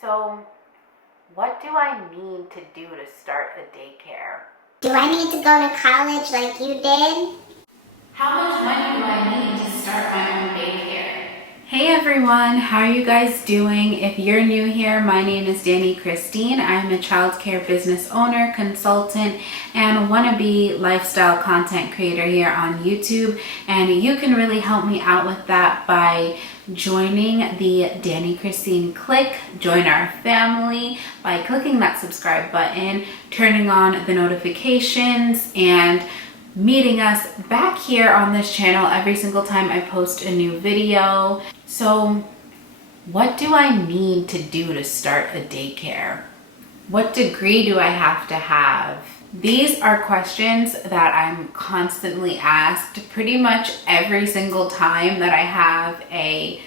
So, what do I need to do to start a daycare? Do I need to go to college like you did? How much money do I need to start my own daycare? Hey everyone, how are you guys doing? If you're new here, my name is Danny Christine. I'm a childcare business owner, consultant, and wannabe lifestyle content creator here on YouTube. And you can really help me out with that by joining the Danny Christine Click, join our family by clicking that subscribe button, turning on the notifications, and meeting us back here on this channel every single time I post a new video. So, what do I need to do to start a daycare? What degree do I have to have? These are questions that I'm constantly asked pretty much every single time that I have a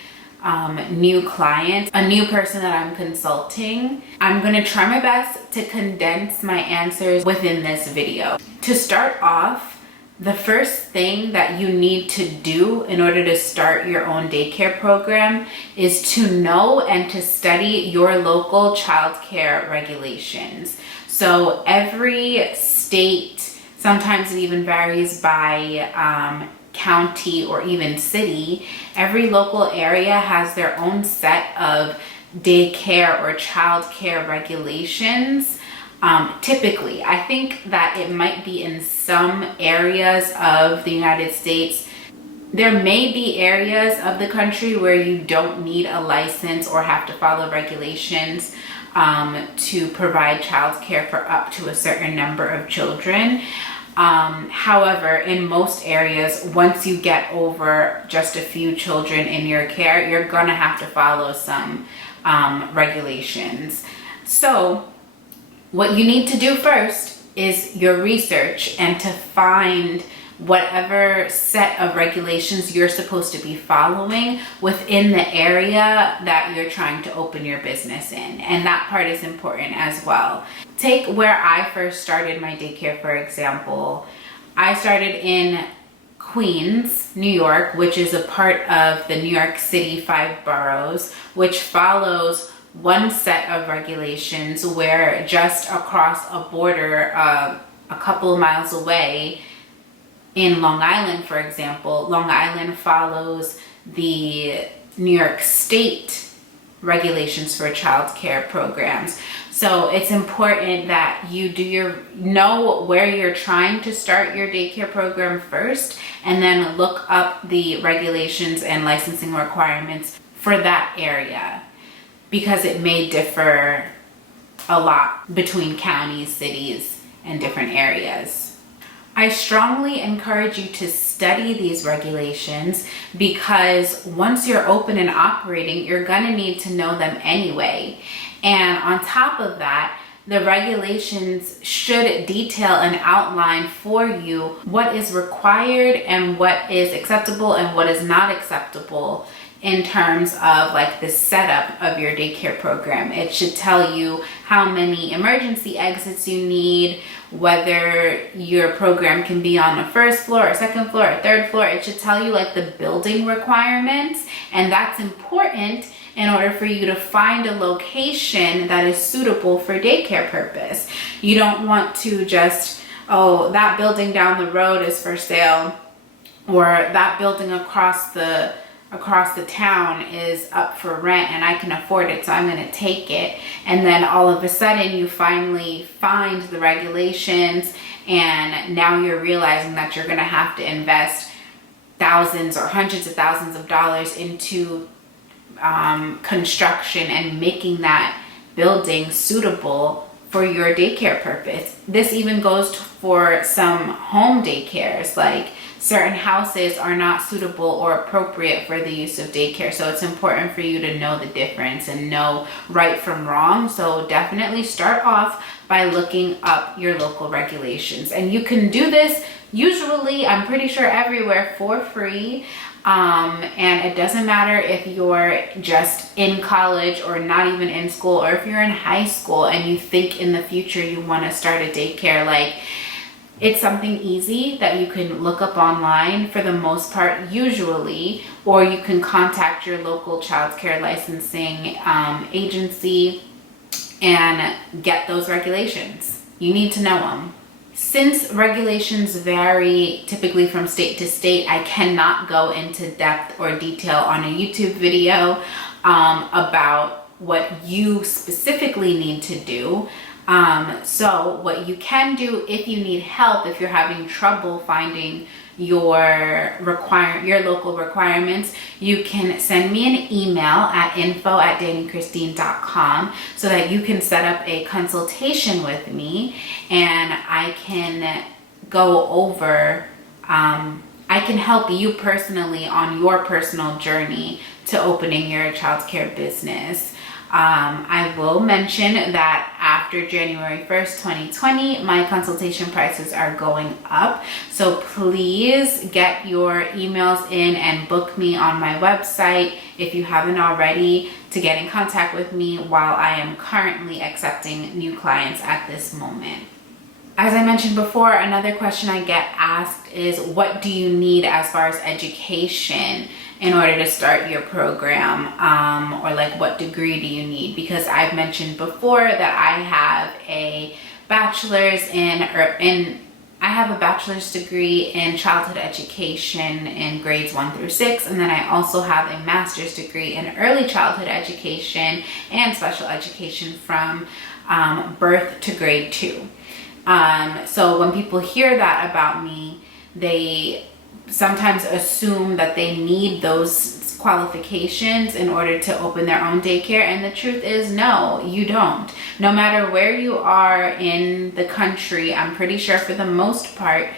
new client, a new person that I'm consulting. I'm gonna try my best to condense my answers within this video. To start off, the first thing that you need to do in order to start your own daycare program is to know and to study your local childcare regulations. So every state, sometimes it even varies by county or even city, every local area has their own set of daycare or childcare regulations. Typically, I think that it might be in some areas of the United States. There may be areas of the country where you don't need a license or have to follow regulations to provide childcare for up to a certain number of children. However, in most areas, once you get over just a few children in your care, you're gonna have to follow some regulations. So, what you need to do first is your research and to find whatever set of regulations you're supposed to be following within the area that you're trying to open your business in. And that part is important as well. Take where I first started my daycare, for example. I started in Queens, New York, which is a part of the New York City 5 boroughs, which follows one set of regulations where just across a border a couple of miles away in Long Island, for example, Long Island follows the New York State regulations for childcare programs. So it's important that you know where you're trying to start your daycare program first, and then look up the regulations and licensing requirements for that area, because it may differ a lot between counties, cities, and different areas. I strongly encourage you to study these regulations, because once you're open and operating, you're gonna need to know them anyway. And on top of that, the regulations should detail and outline for you what is required and what is acceptable and what is not acceptable in terms of like the setup of your daycare program. It should tell you how many emergency exits you need, whether your program can be on the first floor or second floor or third floor. It should tell you like the building requirements, and that's important in order for you to find a location that is suitable for daycare purpose. You don't want to just, oh, that building down the road is for sale, or that building across the town is up for rent and I can afford it, so I'm going to take it. And then all of a sudden you finally find the regulations, and now you're realizing that you're going to have to invest thousands or hundreds of thousands of dollars into construction and making that building suitable for your daycare purpose. This even goes for some home daycares, like certain houses are not suitable or appropriate for the use of daycare. So it's important for you to know the difference and know right from wrong. So definitely start off by looking up your local regulations. And you can do this usually, I'm pretty sure everywhere, for free. And it doesn't matter if you're just in college or not even in school, or if you're in high school and you think in the future you want to start a daycare. Like, It's something easy that you can look up online for the most part, usually, or you can contact your local childcare licensing agency and get those regulations. You need to know them. Since regulations vary typically from state to state, I cannot go into depth or detail on a YouTube video about what you specifically need to do. So what you can do if you need help, if you're having trouble finding your local requirements, you can send me an email at info@dannychristine.com so that you can set up a consultation with me, and I can go over, I can help you personally on your personal journey to opening your childcare business. I will mention that after January 1st, 2020, my consultation prices are going up. So please get your emails in and book me on my website if you haven't already, to get in contact with me while I am currently accepting new clients at this moment. As I mentioned before, another question I get asked is, what do you need as far as education in order to start your program, or like what degree do you need? Because I've mentioned before that I have a bachelor's degree in childhood education in grades 1 through 6, and then I also have a master's degree in early childhood education and special education from birth to grade 2. So when people hear that about me, they sometimes assume that they need those qualifications in order to open their own daycare, and the truth is, no, you don't. No matter where you are in the country, I'm pretty sure for the most part,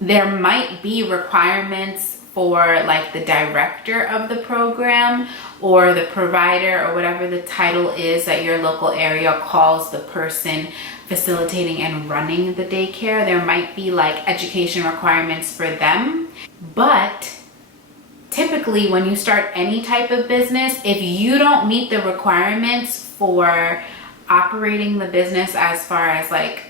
there might be requirements for like the director of the program or the provider or whatever the title is that your local area calls the person facilitating and running the daycare. There might be like education requirements for them, but typically when you start any type of business, if you don't meet the requirements for operating the business as far as like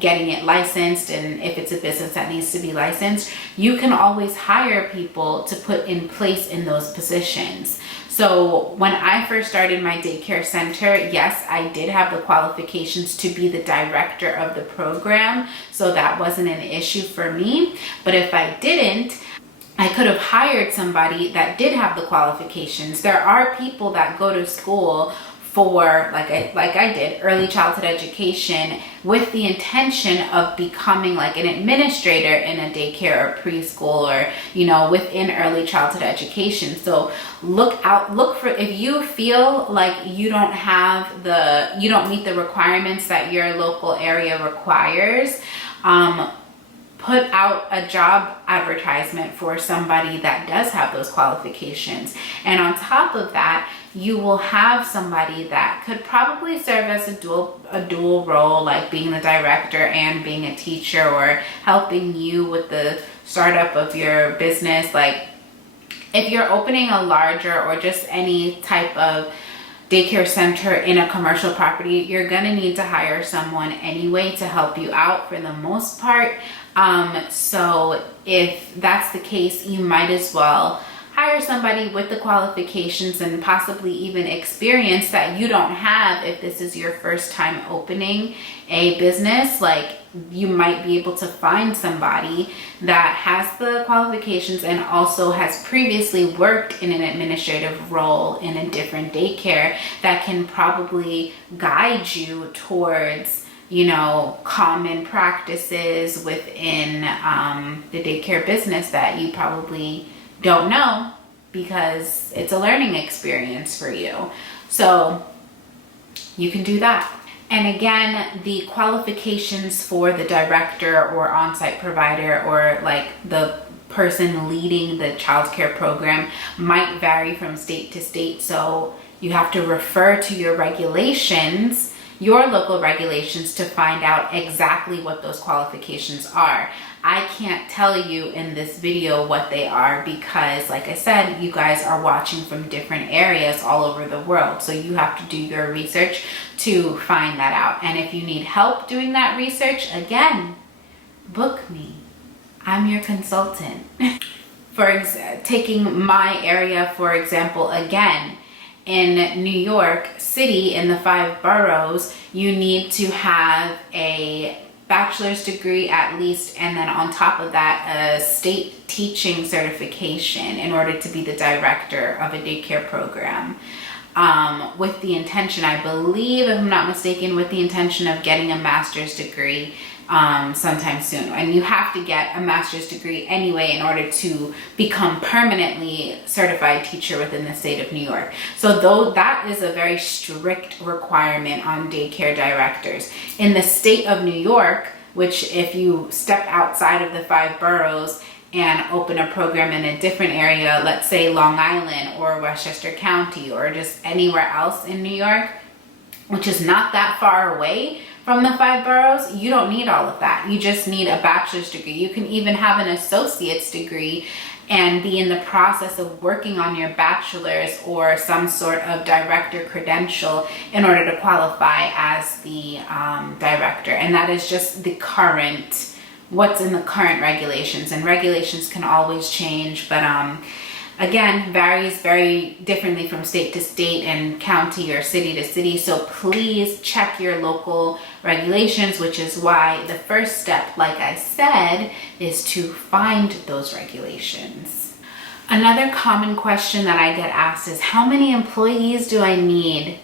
getting it licensed, and if it's a business that needs to be licensed, you can always hire people to put in place in those positions. So when I first started my daycare center, yes, I did have the qualifications to be the director of the program, so that wasn't an issue for me. But if I didn't, I could have hired somebody that did have the qualifications. There are people that go to school for, like I did, early childhood education with the intention of becoming like an administrator in a daycare or preschool, or, you know, within early childhood education. So look for, if you feel like you don't meet the requirements that your local area requires, put out a job advertisement for somebody that does have those qualifications. And on top of that, you will have somebody that could probably serve as a dual role, like being the director and being a teacher, or helping you with the startup of your business. Like if you're opening a larger or just any type of daycare center in a commercial property, you're gonna need to hire someone anyway to help you out for the most part. So if that's the case, you might as well hire somebody with the qualifications and possibly even experience that you don't have if this is your first time opening a business. Like, you might be able to find somebody that has the qualifications and also has previously worked in an administrative role in a different daycare that can probably guide you towards, you know, common practices within the daycare business that you probably don't know, because it's a learning experience for you. So you can do that. And again, the qualifications for the director or on-site provider, or like the person leading the childcare program, might vary from state to state. So you have to refer to your regulations, your local regulations, to find out exactly what those qualifications are. I can't tell you in this video what they are because, like I said, you guys are watching from different areas all over the world. So you have to do your research to find that out. And if you need help doing that research, again, book me. I'm your consultant. Taking my area, for example, again, in New York City, in the 5 boroughs, you need to have a bachelor's degree at least, and then on top of that, a state teaching certification in order to be the director of a daycare program. With the intention, I believe, if I'm not mistaken, with the intention of getting a master's degree sometime soon. And you have to get a master's degree anyway in order to become permanently certified teacher within the state of New York. So though that is a very strict requirement on daycare directors. In the state of New York, which if you step outside of the 5 boroughs and open a program in a different area, let's say Long Island or Westchester County or just anywhere else in New York, which is not that far away from the 5 boroughs, you don't need all of that. You just need a bachelor's degree. You can even have an associate's degree and be in the process of working on your bachelor's or some sort of director credential in order to qualify as the director. And that is just the current, what's in the current regulations. And regulations can always change, but again, varies very differently from state to state and county or city to city. So please check your local regulations, which is why the first step, like I said, is to find those regulations. Another common question that I get asked is, how many employees do I need?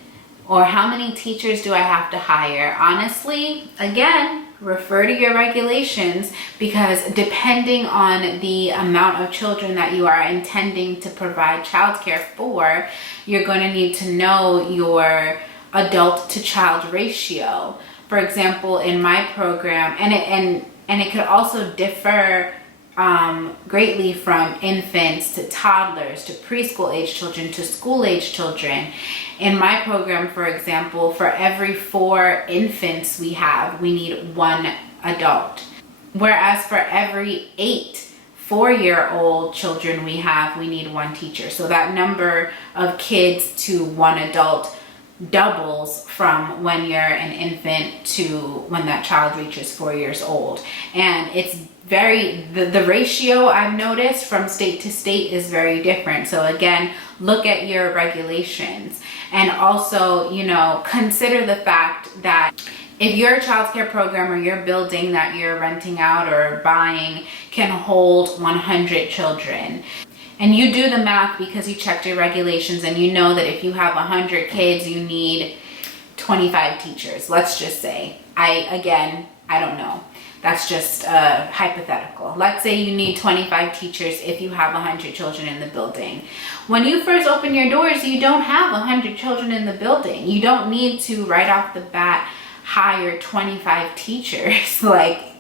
Or how many teachers do I have to hire? Honestly, again, refer to your regulations, because depending on the amount of children that you are intending to provide childcare for, you're going to need to know your adult to child ratio. For example, in my program, and it could also differ greatly from infants to toddlers to preschool age children to school age children. In my program, for example, for every 4 infants we need 1 adult. Whereas for every 8 4-year-old children we need 1 teacher. So that number of kids to 1 adult doubles from when you're an infant to when that child reaches 4 years old. And it's the ratio I've noticed from state to state is very different. So again, look at your regulations, and also, consider the fact that if your childcare program or your building that you're renting out or buying can hold 100 children, and you do the math because you checked your regulations and you know that if you have 100 kids, you need 25 teachers. Let's just say, I don't know. That's just hypothetical. Let's say you need 25 teachers if you have 100 children in the building. When you first open your doors, you don't have 100 children in the building. You don't need to right off the bat hire 25 teachers.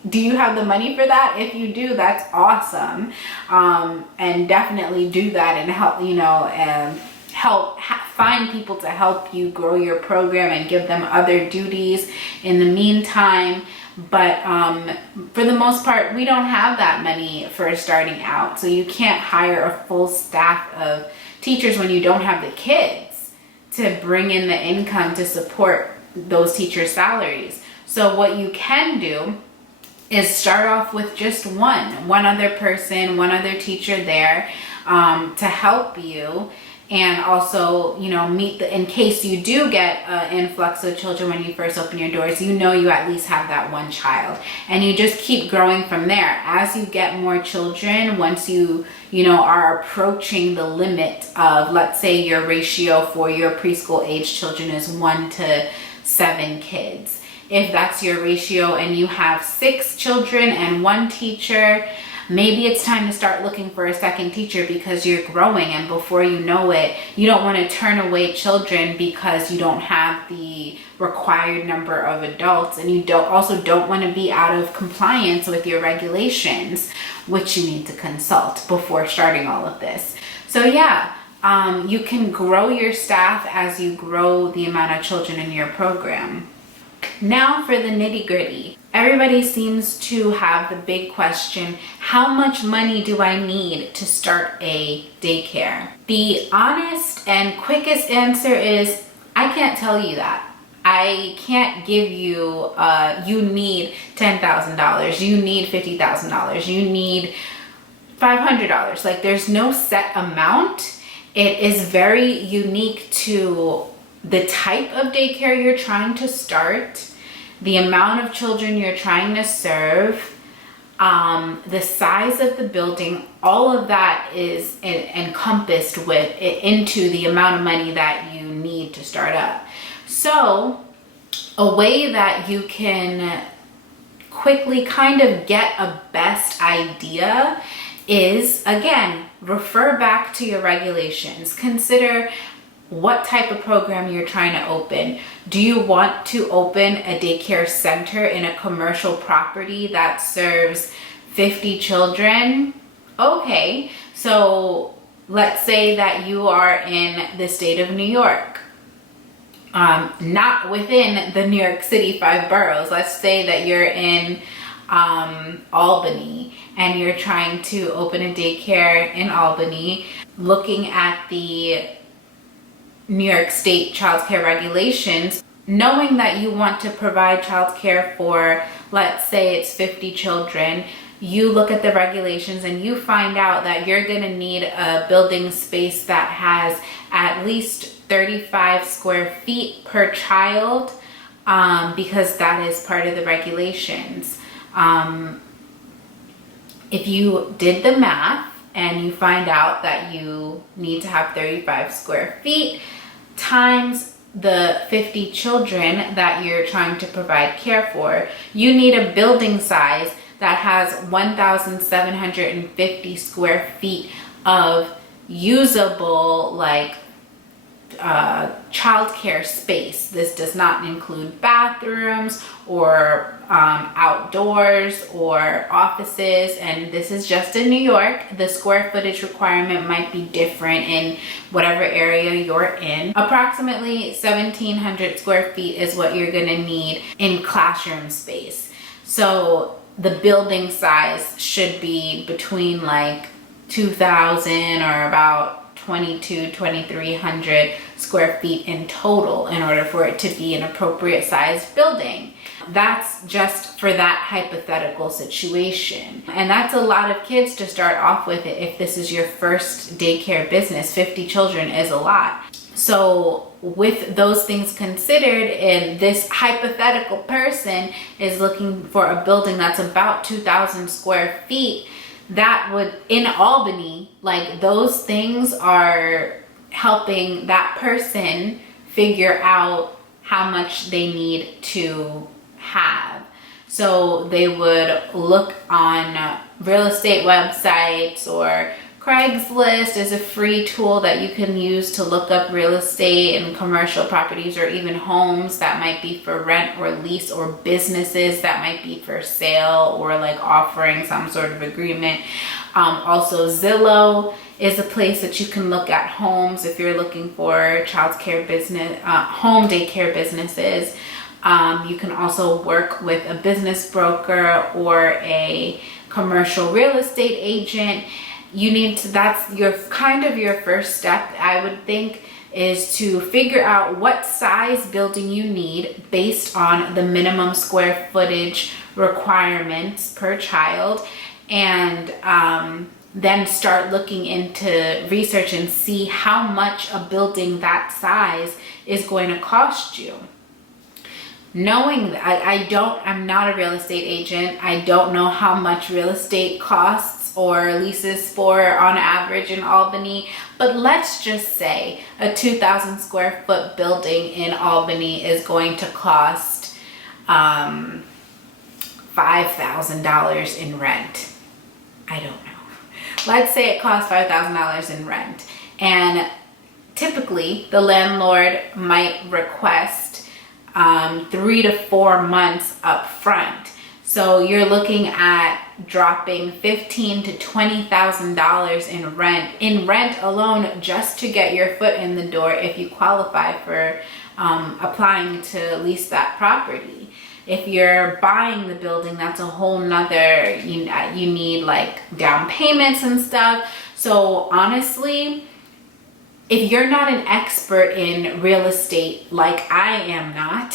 Do you have the money for that? If you do, that's awesome. And definitely do that and help, find people to help you grow your program and give them other duties in the meantime. But for the most part, we don't have that money for starting out. So you can't hire a full staff of teachers when you don't have the kids to bring in the income to support those teachers' salaries. So what you can do is start off with just one other person, one other teacher there to help you. And also, in case you do get an influx of children when you first open your doors, you at least have that 1 child. And you just keep growing from there. As you get more children, once you are approaching the limit of, let's say your ratio for your preschool age children is 1 to 7 kids. If that's your ratio and you have 6 children and 1 teacher, maybe it's time to start looking for a second teacher because you're growing, and before you know it, you don't want to turn away children because you don't have the required number of adults, and you don't want to be out of compliance with your regulations, which you need to consult before starting all of this. So you can grow your staff as you grow the amount of children in your program. Now for the nitty-gritty. Everybody seems to have the big question, how much money do I need to start a daycare? The honest and quickest answer is, I can't tell you that. I can't give you, you need $10,000, you need $50,000, you need $500. Like, there's no set amount. It is very unique to the type of daycare you're trying to start, the amount of children you're trying to serve, the size of the building. All of that is encompassed into the amount of money that you need to start up. So a way that you can quickly kind of get a best idea is, again, refer back to your regulations. Consider what type of program you're trying to open. Do you want to open a daycare center in a commercial property that serves 50 children? Okay, so let's say that you are in the state of New York. Not within the New York City 5 boroughs. Let's say that you're in Albany and you're trying to open a daycare in Albany. Looking at the New York State Childcare Regulations, knowing that you want to provide childcare for, let's say it's 50 children, you look at the regulations and you find out that you're going to need a building space that has at least 35 square feet per child, because that is part of the regulations. If you did the math and you find out that you need to have 35 square feet times the 50 children that you're trying to provide care for, you need a building size that has 1,750 square feet of usable, like, childcare space. This does not include bathrooms or outdoors or offices, and this is just in New York. The square footage requirement might be different in whatever area you're in. Approximately 1,700 square feet is what you're going to need in classroom space. So the building size should be between like 2,000 or about 2,300 square feet in total in order for it to be an appropriate sized building. That's just for that hypothetical situation. And that's a lot of kids to start off with. If this is your first daycare business, 50 children is a lot. So with those things considered, and this hypothetical person is looking for a building that's about 2,000 square feet, that would, in Albany, like, those things are helping that person figure out how much they need to have. So they would look on real estate websites, or Craigslist is a free tool that you can use to look up real estate and commercial properties, or even homes that might be for rent or lease, or businesses that might be for sale or like offering some sort of agreement. Also, Zillow is a place that you can look at homes if you're looking for childcare business, home daycare businesses. You can also work with a business broker or a commercial real estate agent. You need to, that's your kind of your first step, I would think, is to figure out what size building you need based on the minimum square footage requirements per child, and then start looking into research and see how much a building that size is going to cost you. Knowing that I'm not a real estate agent, I don't know how much real estate costs or leases for on average in Albany, but let's just say a 2,000 square foot building in Albany is going to cost $5,000 in rent. I don't know. Let's say it costs $5,000 in rent, and typically the landlord might request 3 to 4 months up front. So you're looking at dropping $15,000 to $20,000 in rent alone, just to get your foot in the door if you qualify for applying to lease that property. If you're buying the building, that's a whole nother, you need like down payments and stuff. So honestly, if you're not an expert in real estate like I am not,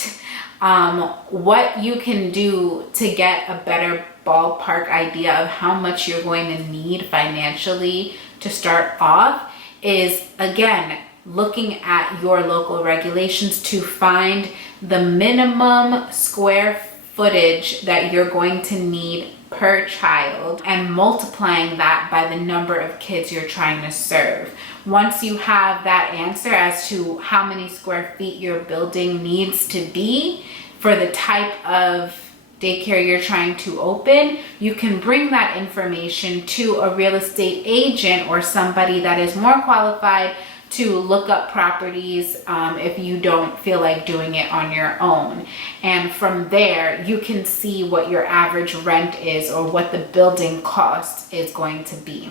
what you can do to get a better ballpark idea of how much you're going to need financially to start off is, again, looking at your local regulations to find the minimum square footage that you're going to need per child and multiplying that by the number of kids you're trying to serve. Once you have that answer as to how many square feet your building needs to be for the type of daycare you're trying to open, you can bring that information to a real estate agent or somebody that is more qualified to look up properties if you don't feel like doing it on your own. And from there, you can see what your average rent is or what the building cost is going to be.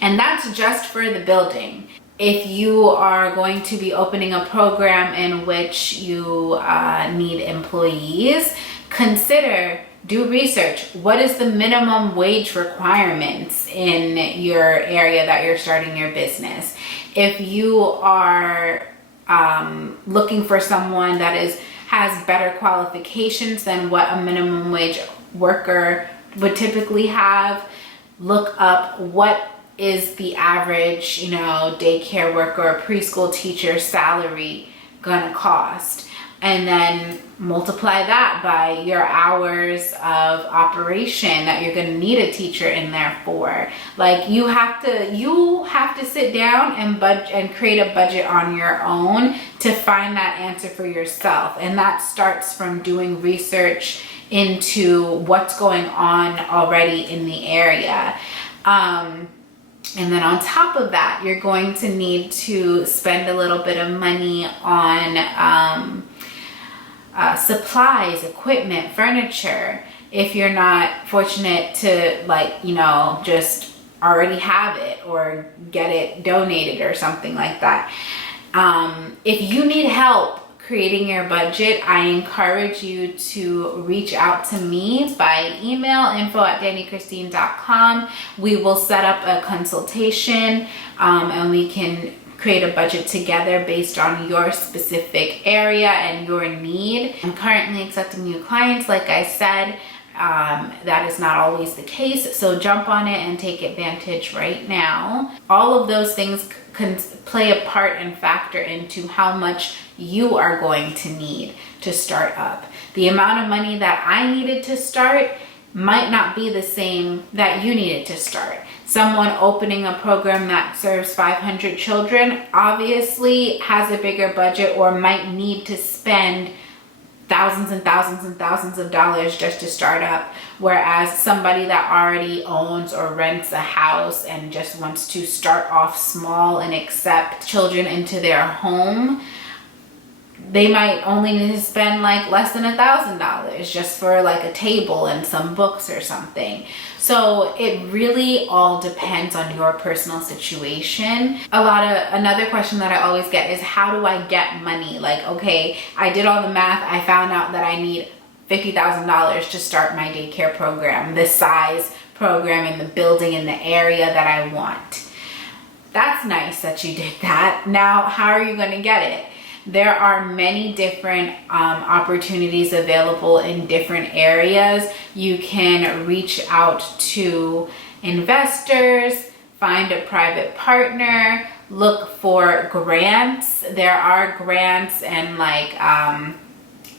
And that's just for the building. If you are going to be opening a program in which you need employees, do research. What is the minimum wage requirements in your area that you're starting your business? If you are looking for someone that has better qualifications than what a minimum wage worker would typically have, look up what is the average, daycare worker or preschool teacher salary gonna cost, and then multiply that by your hours of operation that you're gonna need a teacher in there for. Like you have to sit down and create a budget on your own to find that answer for yourself. And that starts from doing research into what's going on already in the area. And then on top of that, you're going to need to spend a little bit of money on supplies, equipment, furniture. If you're not fortunate to just already have it or get it donated or something like that. If you need help creating your budget, I encourage you to reach out to me by email, info@dannychristine.com. We will set up a consultation and we can create a budget together based on your specific area and your need. I'm currently accepting new clients, like I said. That is not always the case, so jump on it and take advantage right now. All of those things can play a part and factor into how much you are going to need to start up. The amount of money that I needed to start might not be the same that you needed to start. Someone opening a program that serves 500 children obviously has a bigger budget or might need to spend thousands and thousands and thousands of dollars just to start up, whereas somebody that already owns or rents a house and just wants to start off small and accept children into their home, they might only need to spend less than $1,000 just for a table and some books or something. So it really all depends on your personal situation. Another question that I always get is, how do I get money? Okay, I did all the math. I found out that I need $50,000 to start my daycare program, the size program in the building in the area that I want. That's nice that you did that. Now, how are you going to get it? There are many different opportunities available in different areas. You can reach out to investors, find a private partner, look for grants. There are grants and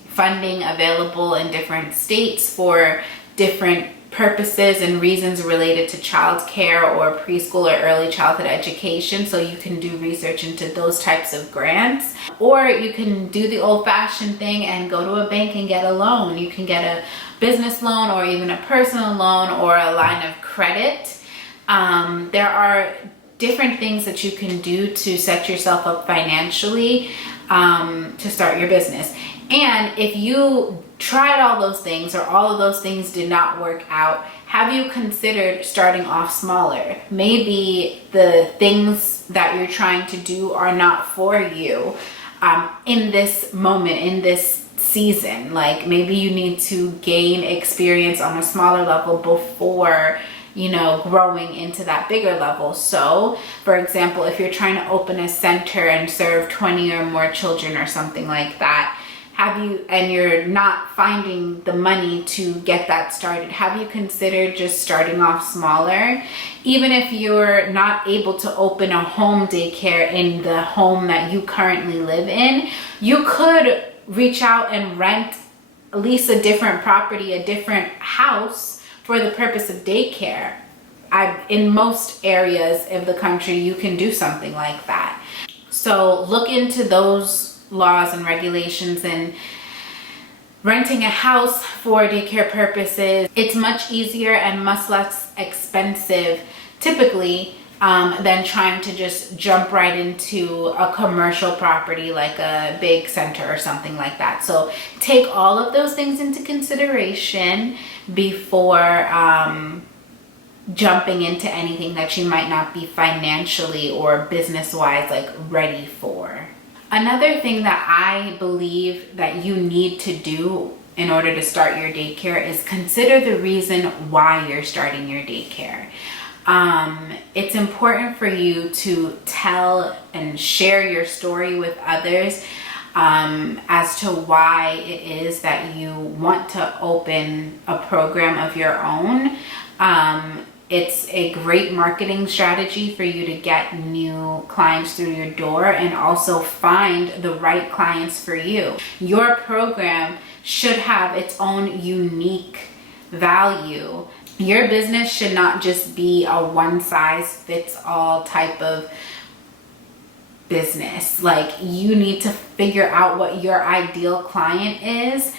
funding available in different states for different purposes and reasons related to childcare or preschool or early childhood education, so you can do research into those types of grants. Or you can do the old-fashioned thing and go to a bank and get a loan. You can get a business loan or even a personal loan or a line of credit. There are different things that you can do to set yourself up financially to start your business. And if you tried all those things or all of those things did not work out, have you considered starting off smaller? Maybe the things that you're trying to do are not for you. in this moment, in this season. Like maybe you need to gain experience on a smaller level before, you know, growing into that bigger level. So for example, if you're trying to open a center and serve 20 or more children or something like that, and you're not finding the money to get that started, have you considered just starting off smaller? Even if you're not able to open a home daycare in the home that you currently live in, you could reach out and rent, lease a different property, a different house for the purpose of daycare. In most areas of the country, you can do something like that. So look into those laws and regulations, and renting a house for daycare purposes, it's much easier and much less expensive typically than trying to just jump right into a commercial property like a big center or something like that. So take all of those things into consideration before jumping into anything that you might not be financially or business-wise like ready for. Another thing that I believe that you need to do in order to start your daycare is consider the reason why you're starting your daycare. It's important for you to tell and share your story with others as to why it is that you want to open a program of your own. It's a great marketing strategy for you to get new clients through your door and also find the right clients for you. Your program should have its own unique value. Your business should not just be a one-size-fits-all type of business. Like, you need to figure out what your ideal client is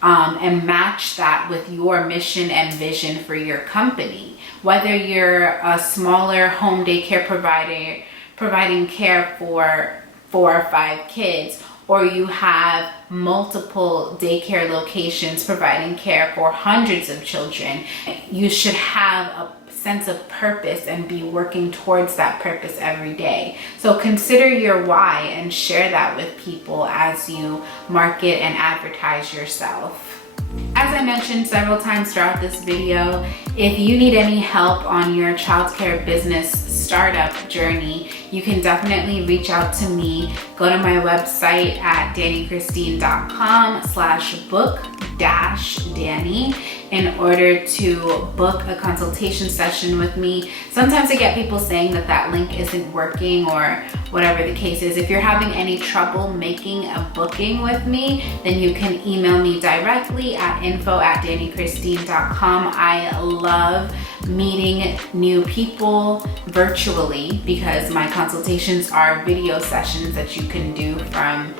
and match that with your mission and vision for your company. Whether you're a smaller home daycare provider providing care for 4 or 5 kids, or you have multiple daycare locations providing care for hundreds of children, you should have a sense of purpose and be working towards that purpose every day. So consider your why and share that with people as you market and advertise yourself. As I mentioned several times throughout this video, if you need any help on your childcare business startup journey, you can definitely reach out to me. Go to my website at dannychristine.com/book-danny in order to book a consultation session with me. Sometimes I get people saying that that link isn't working or whatever the case is. If you're having any trouble making a booking with me, then you can email me directly at info@dannychristine.com. I love meeting new people virtually because my consultations are video sessions that you can do from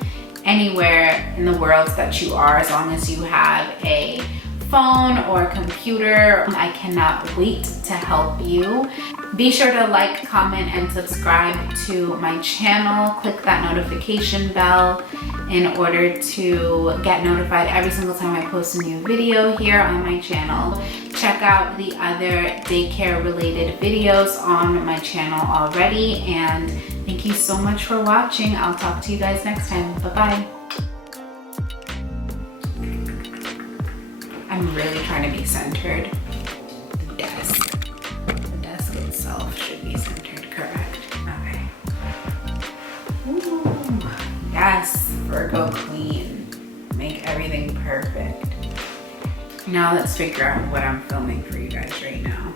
anywhere in the world that you are, as long as you have a phone or computer. I cannot wait to help you. Be sure to like, comment, and subscribe to my channel. Click that notification bell in order to get notified every single time I post a new video here on my channel. Check out the other daycare related videos on my channel already, and thank you so much for watching. I'll talk to you guys next time. Bye-bye. I'm really trying to be centered. The desk itself should be centered, correct? Okay. Ooh, yes, Virgo Queen. Make everything perfect. Now let's figure out what I'm filming for you guys right now.